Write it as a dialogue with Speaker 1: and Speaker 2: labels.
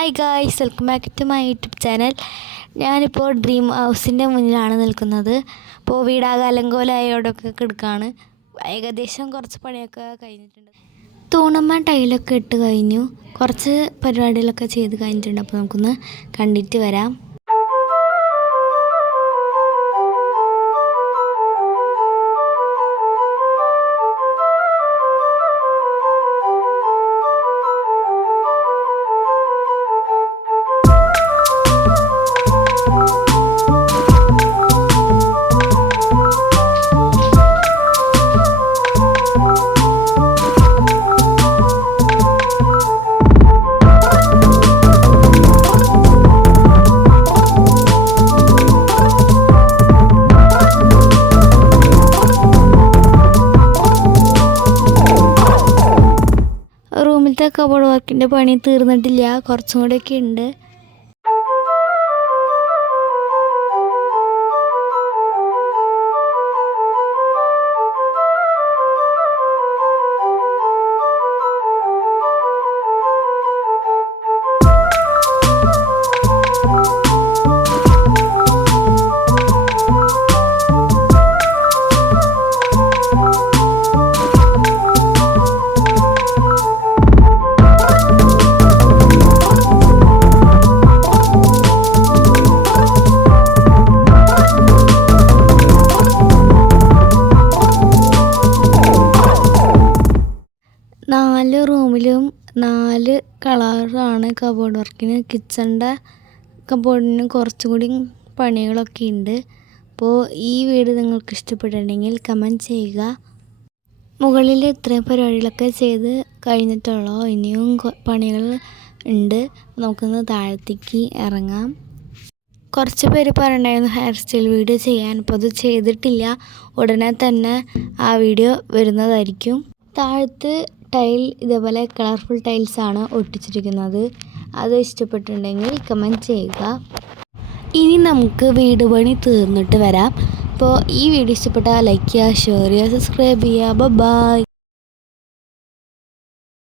Speaker 1: Hi guys welcome back to my YouTube channel ഞാനിപ്പോൾ dream ഹൗസിന്റെ മുന്നിലാണ് നിൽക്കുന്നത്. ഇപ്പോൾ വീടാകാലങ്കോലായോടൊക്കെ കിടക്കുകയാണ് ഏകദേശം കുറച്ച് പണിയൊക്കെ കഴിഞ്ഞിട്ടുണ്ട്. തൂണമ്മ ടൈലൊക്കെ ഇട്ട് കഴിഞ്ഞു. കുറച്ച് പരിപാടികളൊക്കെ ചെയ്ത് കഴിഞ്ഞിട്ടുണ്ട്. അപ്പോൾ നമുക്കൊന്ന് കണ്ടിട്ട് വരാം. റൂമിലത്തെ കബോർഡ് വർക്കിന്റെ പണി തീർന്നിട്ടില്ല. കുറച്ചും കൂടെയൊക്കെ ഉണ്ട്. നാല് റൂമിലും നാല് കളറാണ് കബോർഡ് വർക്കിന് കിച്ചണിന്റെ കബോർഡിന് കുറച്ചും കൂടി പണികളൊക്കെ ഉണ്ട്. അപ്പോൾ ഈ വീട് നിങ്ങൾക്ക് ഇഷ്ടപ്പെട്ടിട്ടുണ്ടെങ്കിൽ കമന്റ് ചെയ്യുക. മുകളിൽ ഇത്രയും പരിപാടികളൊക്കെ ചെയ്ത് കഴിഞ്ഞിട്ടുള്ളോ. ഇനിയും പണികൾ ഉണ്ട്. നമുക്കൊന്ന് താഴത്തേക്ക് ഇറങ്ങാം. കുറച്ച് പേര് പറഞ്ഞിട്ടുണ്ടായിരുന്നു ഹെയർ സ്റ്റൈൽ വീഡിയോ ചെയ്യാൻ. അപ്പോൾ അത് ചെയ്തിട്ടില്ല. ഉടനെ തന്നെ ആ വീഡിയോ വരുന്നതായിരിക്കും. താഴത്ത് ടൈൽ ഇതേപോലെ കളർഫുൾ ടൈൽസാണ് ഒട്ടിച്ചിരിക്കുന്നത്. അത് ഇഷ്ടപ്പെട്ടിട്ടുണ്ടെങ്കിൽ കമന്റ് ചെയ്യുക. ഇനി നമുക്ക് വീട് പണി തീർന്നിട്ട് വരാം. അപ്പോൾ ഈ വീഡിയോ ഇഷ്ടപ്പെട്ടാൽ ലൈക്ക് ചെയ്യുക ഷെയർ ചെയ്യുക സബ്സ്ക്രൈബ് ചെയ്യുക. ബൈ